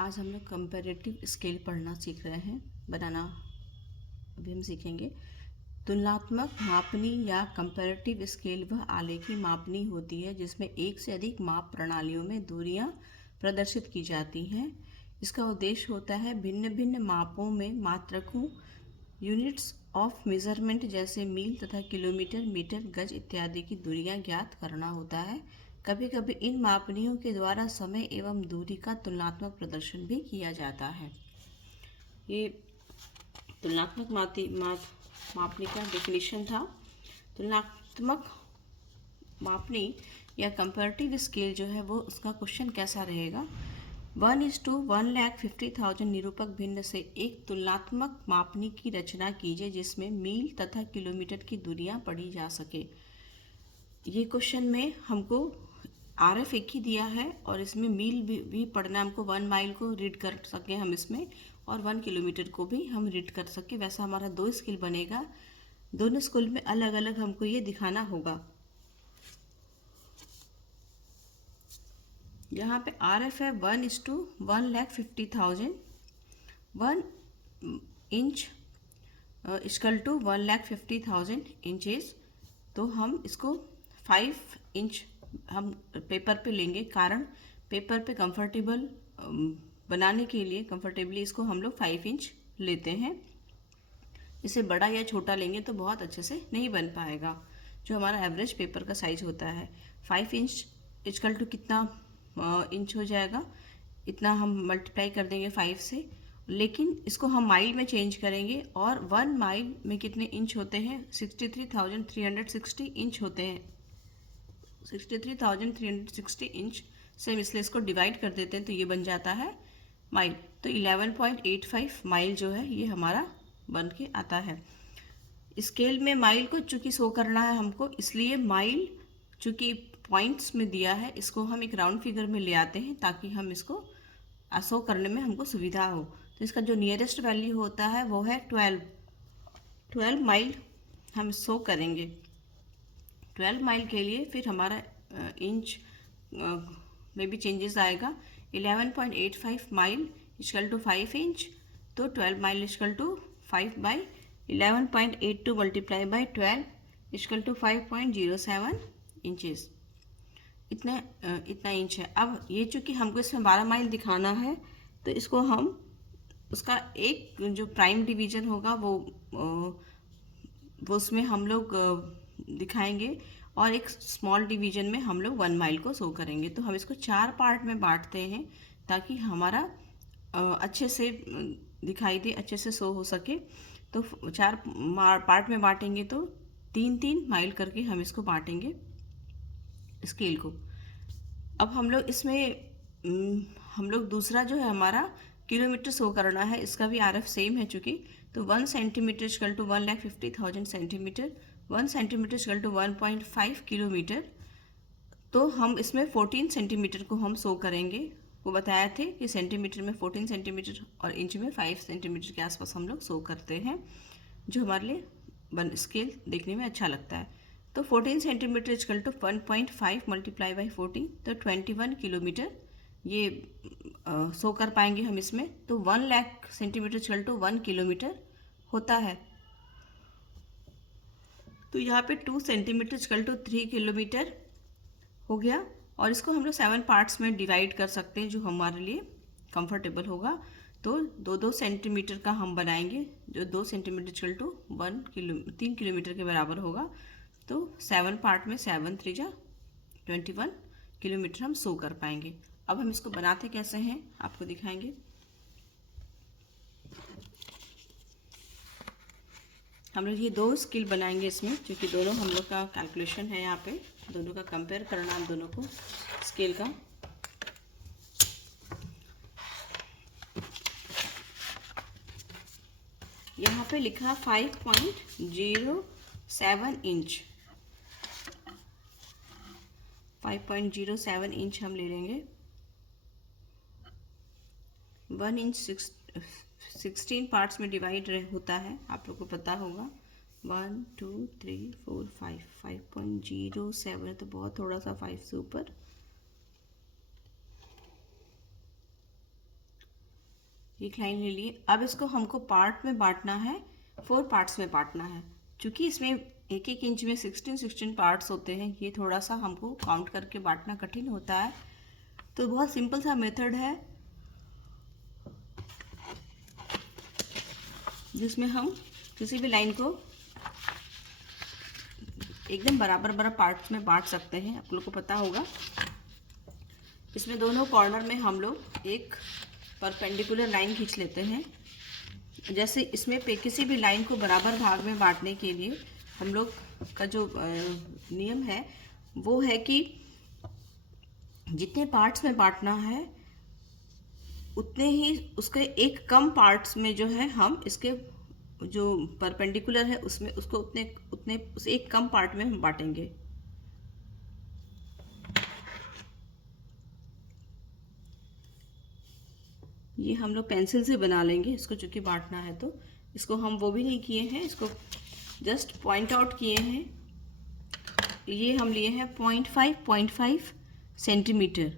आज हम लोग कंपैरेटिव स्केल पढ़ना सीख रहे हैं, बनाना अभी हम सीखेंगे। तुलनात्मक मापनी या कंपैरेटिव स्केल वह आलेखी मापनी होती है जिसमें एक से अधिक माप प्रणालियों में दूरियां प्रदर्शित की जाती हैं। इसका उद्देश्य होता है भिन्न भिन्न मापों में मात्रकों यूनिट्स ऑफ मेजरमेंट जैसे मील तथा किलोमीटर, मीटर, गज इत्यादि की दूरियां ज्ञात करना होता है। कभी कभी इन मापनियों के द्वारा समय एवं दूरी का तुलनात्मक प्रदर्शन भी किया जाता है। ये तुलनात्मक मापनी का डेफिनेशन था। तुलनात्मक मापनी या कंपैरेटिव स्केल जो है वो उसका क्वेश्चन कैसा रहेगा। 1:150,000 निरूपक भिन्न से एक तुलनात्मक मापनी की रचना कीजिए जिसमें मील तथा किलोमीटर की दूरियां पढ़ी जा सके। ये क्वेश्चन में हमको RF एक ही दिया है और इसमें मील भी पढ़ना है हमको। 1 माइल को रीड कर सकें हम इसमें और 1 किलोमीटर को भी हम रीड कर सकें। वैसा हमारा 2 स्केल बनेगा। दोनों स्कूल में अलग अलग हमको ये दिखाना होगा। यहाँ पे RF है 1:150,000, 1 इंच इक्वल टू 1,50,000 इंचेस। तो हम इसको 5 इंच हम पेपर पे लेंगे, कारण पेपर पे कंफर्टेबल बनाने के लिए कंफर्टेबली इसको हम लोग 5 इंच लेते हैं। इसे बड़ा या छोटा लेंगे तो बहुत अच्छे से नहीं बन पाएगा। जो हमारा एवरेज पेपर का साइज होता है 5 इंच इक्वल टू कितना इंच हो जाएगा, इतना हम मल्टीप्लाई कर देंगे 5 से। लेकिन इसको हम माइल में चेंज करेंगे और 1 माइल में कितने इंच होते हैं, 63,360 इंच होते हैं। 63,360 इंच से हम इसलिए इसको डिवाइड कर देते हैं तो ये बन जाता है माइल। तो 11.85 माइल जो है ये हमारा बन के आता है। स्केल में माइल को चूंकि शो करना है हमको, इसलिए माइल चूंकि पॉइंट्स में दिया है इसको हम एक राउंड फिगर में ले आते हैं ताकि हम इसको शो करने में हमको सुविधा हो। तो इसका जो नियरेस्ट वैल्यू होता है वो है 12 माइल हम शो करेंगे। 12 माइल के लिए फिर हमारा इंच में भी चेंजेस आएगा। 11.85 माइल इक्वल टू 5 इंच, तो 12 mile equal to 5/11.82 multiply by 12 equal to 5.07 inches. इतना इंच है। अब ये चूँकि हमको इसमें 12 माइल दिखाना है तो इसको हम उसका एक जो प्राइम डिवीजन होगा वो उसमें हम लोग दिखाएंगे और एक स्मॉल डिवीजन में हम लोग 1 माइल को शो करेंगे। तो हम इसको 4 पार्ट में बांटते हैं ताकि हमारा अच्छे से दिखाई दे, अच्छे से शो हो सके। तो 4 पार्ट में बांटेंगे तो 3-3 माइल करके हम इसको बांटेंगे स्केल को। अब हम लोग इसमें हम लोग दूसरा जो है हमारा किलोमीटर शो करना है, इसका भी RF सेम है चूँकि। तो 1 centimetre equal to 1,50,000 centimetre, 1 centimetre equal to 1.5 kilometre. तो हम इसमें 14 सेंटीमीटर को हम शो करेंगे। वो बताया थे कि सेंटीमीटर में 14 सेंटीमीटर और इंच में 5 सेंटीमीटर के आसपास हम लोग शो करते हैं, जो हमारे लिए स्केल देखने में अच्छा लगता है। तो 14 centimetre equal to 1.5 multiply by 14, तो 21 किलोमीटर ये शो कर पाएंगे हम इसमें। तो 1 lakh centimetre equal to 1 kilometre होता है। तो यहाँ पे 2 सेंटीमीटर इक्वल टू 3 किलोमीटर हो गया। और इसको हम लोग 7 पार्ट्स में डिवाइड कर सकते हैं जो हमारे लिए कंफर्टेबल होगा। तो 2-2 सेंटीमीटर का हम बनाएंगे, जो 2 सेंटीमीटर इक्वल टू 3 किलोमीटर के बराबर होगा। तो 7 पार्ट में 7 3 जा 21 किलोमीटर हम शो कर पाएंगे। अब हम इसको बनाते कैसे हैं आपको दिखाएंगे। हम लोग ये 2 स्केल बनाएंगे इसमें, क्योंकि दोनों हम लोग का कैलकुलेशन है। यहाँ पे दोनों का कंपेयर करना हम दोनों को स्केल का। यहाँ पे लिखा 5.07 इंच, 5.07 इंच हम ले लेंगे। 1 इंच 16 पार्ट्स में डिवाइड होता है, आप लोग को पता होगा। 1 2 3 4 5, 5.07 तो बहुत थोड़ा सा 5 से ऊपर एक लाइन ले लिए। अब इसको हमको पार्ट में बांटना है, 4 पार्ट्स में बांटना है। क्योंकि इसमें एक एक इंच में 16 पार्ट्स होते हैं, ये थोड़ा सा हमको काउंट करके बांटना कठिन होता है। तो बहुत सिंपल सा मेथड है जिसमें हम किसी भी लाइन को एकदम बराबर बराबर पार्ट्स में बांट सकते हैं। आप लोग को पता होगा, इसमें दोनों कॉर्नर में हम लोग एक परपेंडिकुलर लाइन खींच लेते हैं। जैसे इसमें पे किसी भी लाइन को बराबर भाग में बांटने के लिए हम लोग का जो नियम है वो है कि जितने पार्ट्स में बांटना है उतने ही उसके एक कम पार्ट्स में जो है हम इसके जो परपेंडिकुलर है उसमें उसको उतने उतने उस एक कम पार्ट में हम बांटेंगे। ये हम लोग पेंसिल से बना लेंगे इसको, चूँकि बांटना है तो इसको हम वो भी नहीं किए हैं, इसको जस्ट पॉइंट आउट किए हैं। ये हम लिए हैं 0.5 सेंटीमीटर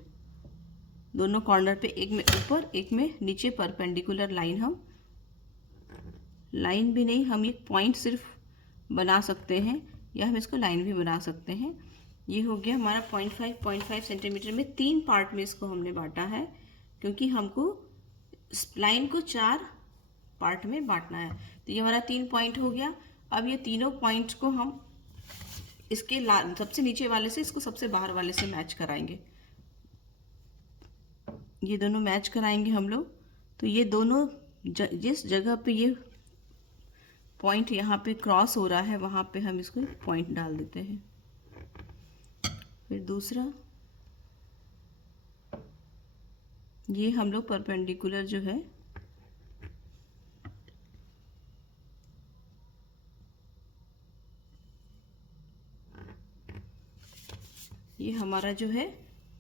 दोनों कॉर्नर पे, एक में ऊपर एक में नीचे परपेंडिकुलर लाइन। हम लाइन भी नहीं, हम एक पॉइंट सिर्फ बना सकते हैं या हम इसको लाइन भी बना सकते हैं। ये हो गया हमारा 0.5 सेंटीमीटर में 3 पार्ट में इसको हमने बांटा है, क्योंकि हमको लाइन को 4 पार्ट में बांटना है। तो ये हमारा 3 पॉइंट हो गया। अब ये तीनों पॉइंट्स को हम इसके सबसे नीचे वाले से इसको सबसे बाहर वाले से मैच कराएंगे। ये दोनों मैच कराएंगे हम लोग। तो ये दोनों जिस जगह पे ये पॉइंट यहाँ पे क्रॉस हो रहा है वहाँ पे हम इसको पॉइंट डाल देते हैं। फिर दूसरा, ये हम लोग परपेंडिकुलर जो है ये हमारा जो है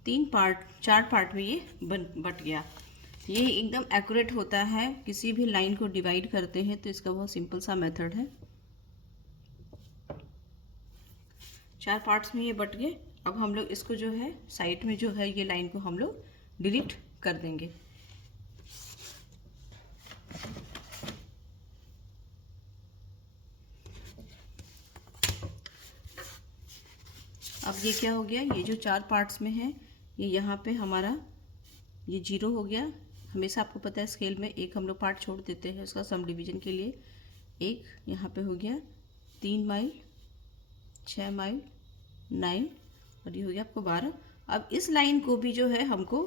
4 पार्ट में ये बट गया। ये एकदम एक्यूरेट होता है, किसी भी लाइन को डिवाइड करते हैं तो इसका बहुत सिंपल सा मेथड है। 4 पार्ट्स में ये बट गए। अब हम लोग इसको जो है साइड में जो है ये लाइन को हम लोग डिलीट कर देंगे। अब ये क्या हो गया, ये जो 4 पार्ट्स में है ये यहाँ पे हमारा ये 0 हो गया। हमेशा आपको पता है स्केल में एक हम लोग पार्ट छोड़ देते हैं उसका सम डिवीजन के लिए। एक यहाँ पे हो गया 3 माइल, 6 माइल, 9 और ये हो गया आपको 12। अब इस लाइन को भी जो है हमको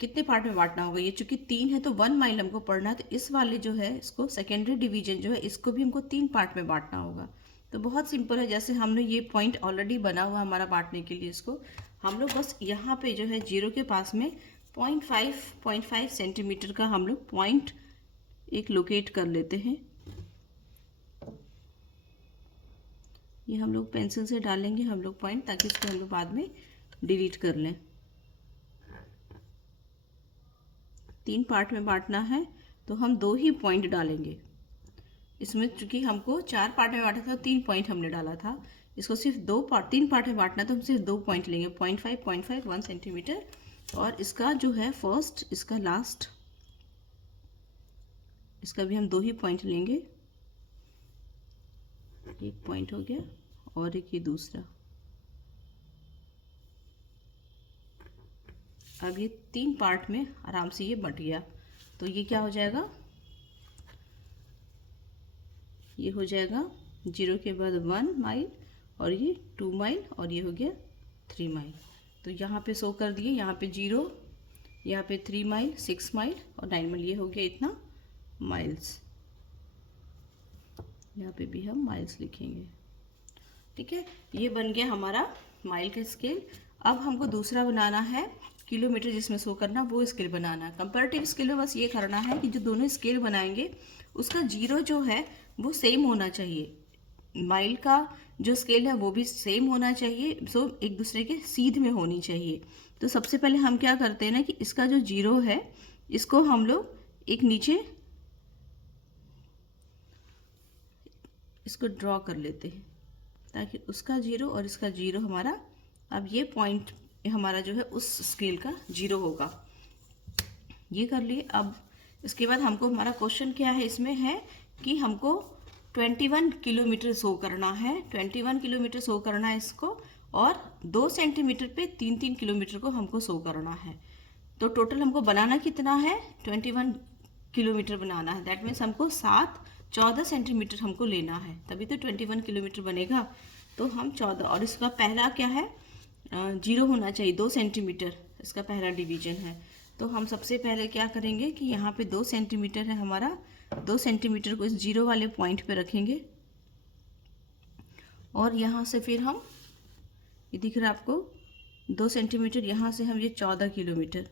कितने पार्ट में बांटना होगा, ये चूंकि 3 है तो 1 माइल हमको पढ़ना है, तो इस वाले जो है इसको सेकेंडरी डिवीजन जो है इसको भी हमको 3 पार्ट में बांटना होगा। तो बहुत सिंपल है, जैसे हमने ये पॉइंट ऑलरेडी बना हुआ हमारा बांटने के लिए, इसको हम लोग बस यहाँ पे जो है 0 के पास में 0.5 सेंटीमीटर का हम लोग पॉइंट एक लोकेट कर लेते हैं। ये हम लोग पेंसिल से डालेंगे हम लोग पॉइंट, ताकि इसको हम लोग बाद में डिलीट कर लें। 3 पार्ट में बांटना है तो हम 2 ही पॉइंट डालेंगे इसमें, चूंकि हमको 4 पार्ट में बांटा था 3 पॉइंट हमने डाला था। इसको सिर्फ 3 पार्ट में बांटना तो हम सिर्फ 2 पॉइंट लेंगे, 0.5 1 सेंटीमीटर। और इसका जो है फर्स्ट, इसका लास्ट, इसका भी हम 2 ही पॉइंट लेंगे। एक पॉइंट हो गया और एक ये दूसरा। अब ये 3 पार्ट में आराम से ये बट गया। तो ये क्या हो जाएगा, ये हो जाएगा 0 के बाद 1 माइल और ये 2 माइल और ये हो गया 3 माइल। तो यहाँ पे शो कर दिए, यहाँ पे 0, यहाँ पे 3 माइल, 6 माइल और 9 माइल, ये हो गया इतना माइल्स। यहाँ पे भी हम माइल्स लिखेंगे। ठीक है, ये बन गया हमारा माइल का स्केल। अब हमको दूसरा बनाना है किलोमीटर, जिसमें शो करना वो स्केल बनाना है। कंपैरेटिव स्केल में बस ये करना है कि जो दोनों स्केल बनाएंगे उसका 0 जो है वो सेम होना चाहिए। माइल का जो स्केल है वो भी सेम होना चाहिए, सो एक दूसरे के सीध में होनी चाहिए। तो सबसे पहले हम क्या करते हैं ना कि इसका जो 0 है इसको हम लोग एक नीचे इसको ड्रॉ कर लेते हैं, ताकि उसका 0 और इसका 0 हमारा, अब ये पॉइंट हमारा जो है उस स्केल का 0 होगा। ये कर लिए। अब इसके बाद हमको हमारा क्वेश्चन क्या है इसमें है कि हमको 21 किलोमीटर शो करना है, 21 किलोमीटर शो करना है इसको, और 2 सेंटीमीटर पे 3-3 किलोमीटर को हमको शो करना है। तो टोटल हमको बनाना कितना है, 21 किलोमीटर बनाना है। दैट मीन्स हमको 14 सेंटीमीटर हमको लेना है, तभी तो 21 किलोमीटर बनेगा। तो हम 14, और इसका पहला क्या है, 0 होना चाहिए, 2 सेंटीमीटर इसका पहला डिवीजन है। तो हम सबसे पहले क्या करेंगे कि यहाँ पे 2 सेंटीमीटर है हमारा, 2 सेंटीमीटर को इस 0 वाले पॉइंट पे रखेंगे, और यहाँ से फिर हम, ये दिख रहा है आपको 2 सेंटीमीटर, यहाँ से हम ये 14 किलोमीटर,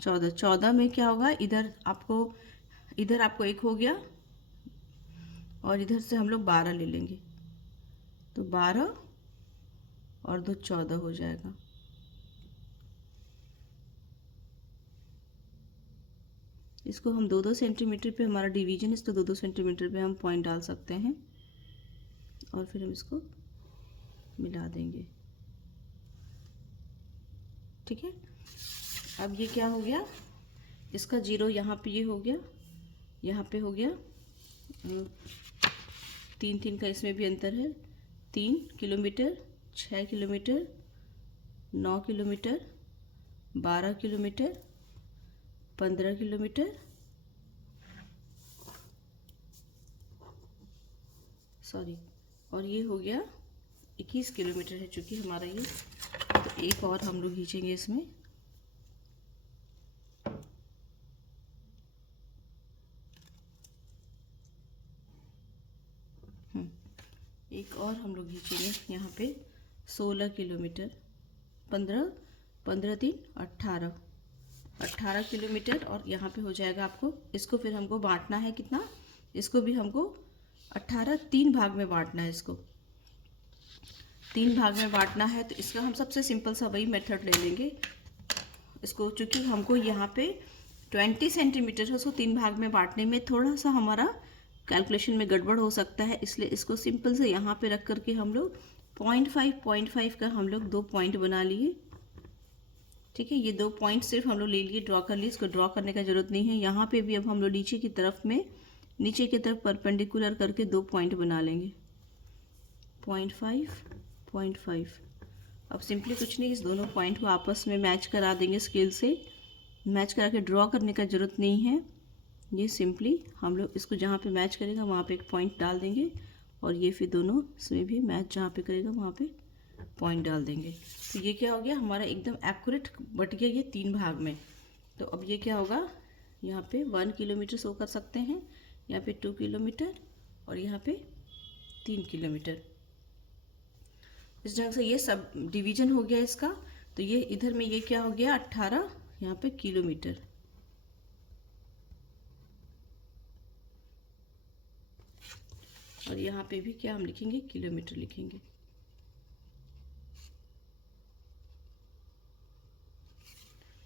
14 में क्या होगा, इधर आपको 1 हो गया, और इधर से हम लोग 12 ले लेंगे, तो 12 और 2 14 हो जाएगा। इसको हम 2-2 सेंटीमीटर पे, हमारा डिवीजन इसको 2-2 सेंटीमीटर पे हम पॉइंट डाल सकते हैं, और फिर हम इसको मिला देंगे। ठीक है, अब ये क्या हो गया, इसका 0 यहाँ पे ये हो गया, यहाँ पे हो गया 3-3 का इसमें भी अंतर है, 3 kilometre, 6 kilometre, 9 kilometre, 12 kilometre, 15 kilometre, sorry, और ये हो गया 21 किलोमीटर है चूँकि हमारा ये। तो एक और हम लोग खींचेंगे इसमें, एक और हम लोग खींचेंगे यहाँ पे 16 किलोमीटर, 15 3 18 किलोमीटर, और यहाँ पे हो जाएगा आपको, इसको फिर हमको बांटना है कितना, इसको भी हमको 18 3 भाग में बांटना है, इसको 3 भाग में बांटना है। तो इसका हम सबसे सिंपल सा वही मेथड ले लेंगे, इसको चूँकि हमको यहाँ पे 20 सेंटीमीटर है, उसको 3 भाग में बांटने में थोड़ा सा हमारा कैलकुलेशन में गड़बड़ हो सकता है, इसलिए इसको सिंपल से यहाँ पे रख करके हम लोग 0.5 का हम लोग 2 पॉइंट बना लिए। ठीक है, ये 2 पॉइंट सिर्फ हम लोग ले लिए, ड्रॉ कर लिए, इसको ड्रॉ करने का जरूरत नहीं है। यहाँ पे भी अब हम लोग नीचे की तरफ परपेंडिकुलर करके 2 पॉइंट बना लेंगे, 0.5। अब सिंपली कुछ नहीं, इस दोनों पॉइंट को आपस में मैच करा देंगे, स्केल से मैच करा के, ड्रॉ करने का ज़रूरत नहीं है। ये सिंपली हम लोग इसको जहाँ पे मैच करेगा वहाँ पे एक पॉइंट डाल देंगे, और ये फिर दोनों इसमें भी मैच जहाँ पे करेगा वहाँ पे पॉइंट डाल देंगे। तो ये क्या हो गया, हमारा एकदम एक्यूरेट बट गया ये 3 भाग में। तो अब ये क्या होगा, यहाँ पे 1 किलोमीटर शो कर सकते हैं, यहाँ पे 2 किलोमीटर, और यहाँ पे 3 किलोमीटर। इस ढंग से ये सब डिवीजन हो गया इसका। तो ये इधर में ये क्या हो गया, 18 यहाँ पे किलोमीटर, और यहाँ पे भी क्या हम लिखेंगे, किलोमीटर लिखेंगे।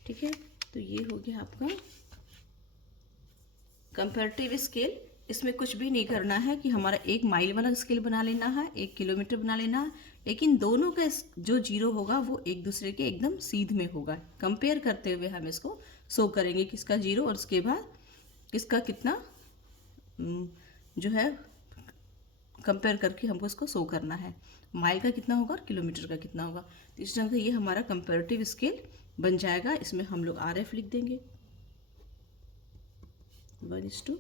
ठीक है, तो ये हो गया आपका कंपैरेटिव स्केल। इसमें कुछ भी नहीं करना है कि हमारा एक माइल वाला स्केल बना लेना है, 1 किलोमीटर बना लेना है, लेकिन दोनों का जो 0 होगा वो एक दूसरे के एकदम सीध में होगा। कंपेयर करते हुए हम इसको शो करेंगे, किसका 0 और उसके बाद किसका कितना जो है कंपेयर करके हमको इसको शो करना है, माइल का कितना होगा और किलोमीटर का कितना होगा। तो इस ढंग से ये हमारा कंपैरेटिव स्केल बन जाएगा। इसमें हम लोग RF लिख देंगे, 1:,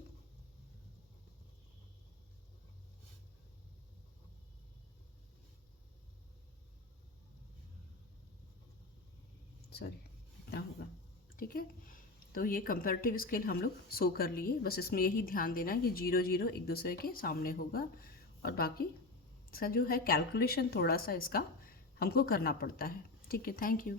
सॉरी इतना होगा। ठीक है, तो ये कंपैरेटिव स्केल हम लोग शो कर लिए। बस इसमें यही ध्यान देना है कि 0 0 एक दूसरे के सामने होगा, और बाकी सा जो है कैलकुलेशन थोड़ा सा इसका हमको करना पड़ता है। ठीक है, थैंक यू।